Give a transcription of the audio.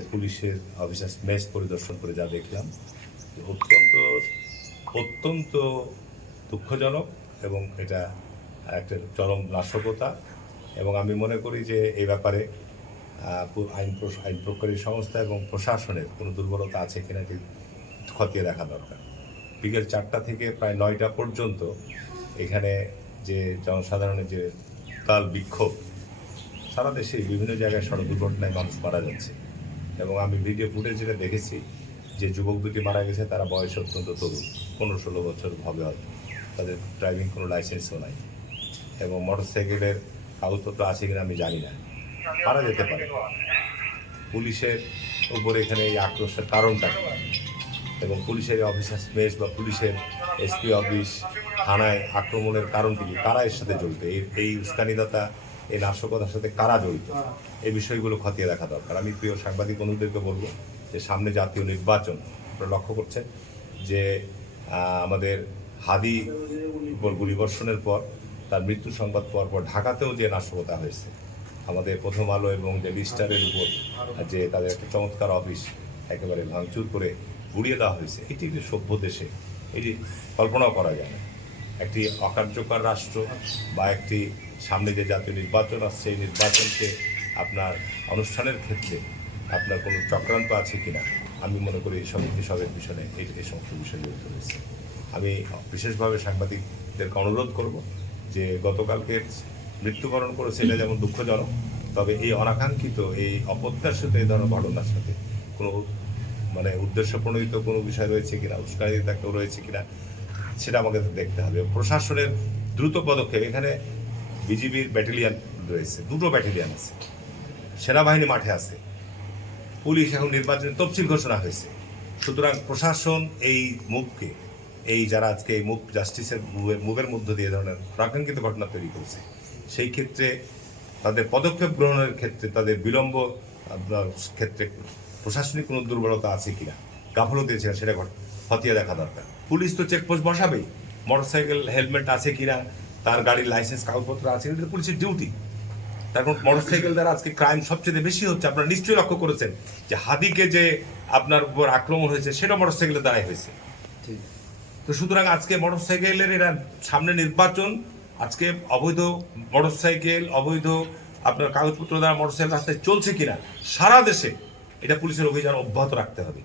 আমাদের পুলিশের officers mess পরিদর্শন করে যা দেখলাম অত্যন্ত অত্যন্ত দুঃখজনক এবং এটা একটা চরম নাশকতা। এবং আমি মনে করি যে এই ব্যাপারে আইন প্রকারী সংস্থা এবং প্রশাসনের কোনো দুর্বলতা আছে কিনা খতিয়ে দেখা দরকার। বিকেল 4টা থেকে প্রায় 9টা পর্যন্ত এখানে যে জনসাধারণের যে কাল বিক্ষোভ, সারা দেশে বিভিন্ন জায়গায় সড়ক দুর্ঘটনায় মানুষ মারা যাচ্ছে। এবং আমি ভিডিও ফুটেজ যেটা দেখেছি যে যুবক দুটি মারা গেছে তারা বয়স অত্যন্ত তরুণ, 15-16 বছর হবে হয়তো, তাদের ড্রাইভিং কোনো লাইসেন্সও নাই এবং মোটরসাইকেলের কাগজপত্র আছে কিনা আমি জানি না, মারা যেতে পারে। পুলিশের উপরে এখানে এই আক্রোশের কারণটা এবং পুলিশের অফিসার্স মেস বা পুলিশের এসপি অফিস থানায় আক্রমণের কারণটি কি, কারা এর সাথে জড়িত, এই উস্কানিদাতা এই নাশকতার সাথে কারা জড়িত, এই বিষয়গুলো খতিয়ে দেখা দরকার। আমি প্রিয় সাংবাদিক বন্ধুদেরকে বলবো যে সামনে জাতীয় নির্বাচন, আপনারা লক্ষ্য করছেন যে আমাদের হাদি উপর গুলিবর্ষণের পর তার মৃত্যু সংবাদ পাওয়ার পর ঢাকাতেও যে নাশকতা হয়েছে, আমাদের প্রথম আলো এবং ডেলি স্টারের উপর যে তাদের একটা চমৎকার অফিস একেবারে ভাঙচুর করে গুড়িয়ে দেওয়া হয়েছে, এটি একটি সভ্য দেশে এটি কল্পনাও করা যায় না। একটি অকার্যকর রাষ্ট্র বা একটি সামনে যে জাতীয় নির্বাচন আসছে, এই নির্বাচনকে আপনার অনুষ্ঠানের ক্ষেত্রে আপনার কোনো চক্রান্ত আছে কিনা, আমি মনে করি এসবের পিছনে এই সমস্ত বিষয় জড়িত রয়েছে। আমি বিশেষভাবে সাংবাদিকদেরকে অনুরোধ করব যে গতকালকে মৃত্যুবরণ করেছে এটা যেমন দুঃখজনক, তবে এই অনাকাঙ্ক্ষিত এই অপ্রত্যাশিত এই ধরনের ঘটনার সাথে কোনো উদ্দেশ্য প্রণোদিত কোনো বিষয় রয়েছে কিনা, উস্কানিতা কেউ রয়েছে কিনা, সেটা আমাকে দেখতে হবে। প্রশাসনের দ্রুত পদক্ষেপ, এখানে বিজিবির ব্যাটালিয়ান রয়েছে, 2টো ব্যাটালিয়ান আছে, সেনাবাহিনী মাঠে আছে, পুলিশ এখন নির্বাচনের তফসিল ঘোষণা হয়েছে। সুতরাং প্রশাসন এই মুভকে, এই যারা আজকে এই মুভ জাস্টিসের মুভের মধ্য দিয়ে ধরনের প্রাকাঙ্ক্ষিত ঘটনা তৈরি করছে, সেই ক্ষেত্রে তাদের পদক্ষেপ গ্রহণের ক্ষেত্রে তাদের বিলম্ব ক্ষেত্রে প্রশাসনিক কোনো দুর্বলতা আছে কিনা, গাফলতি আছে সেটা খতিয়ে দেখা দরকার। পুলিশ তো চেকপোস্ট বসাবেই, মোটরসাইকেল হেলমেট আছে কিনা, তার গাড়ির লাইসেন্স কাগজপত্র আছে কিনা, এটা পুলিশের ডিউটি। তার কারণ মোটরসাইকেল দ্বারা আজকে ক্রাইম সবচেয়ে বেশি হচ্ছে। আপনারা নিশ্চয়ই লক্ষ্য করেছেন যে হাদিকে যে আপনার উপর আক্রমণ হয়েছে সেটা মোটরসাইকেলের দ্বারাই হয়েছে। তো সুতরাং আজকে মোটরসাইকেলের এরা সামনে নির্বাচন, আজকে অবৈধ মোটরসাইকেল, অবৈধ আপনার কাগজপত্র দ্বারা মোটরসাইকেল রাস্তায় চলছে কিনা সারা দেশে এটা পুলিশের অভিযান অব্যাহত রাখতে হবে।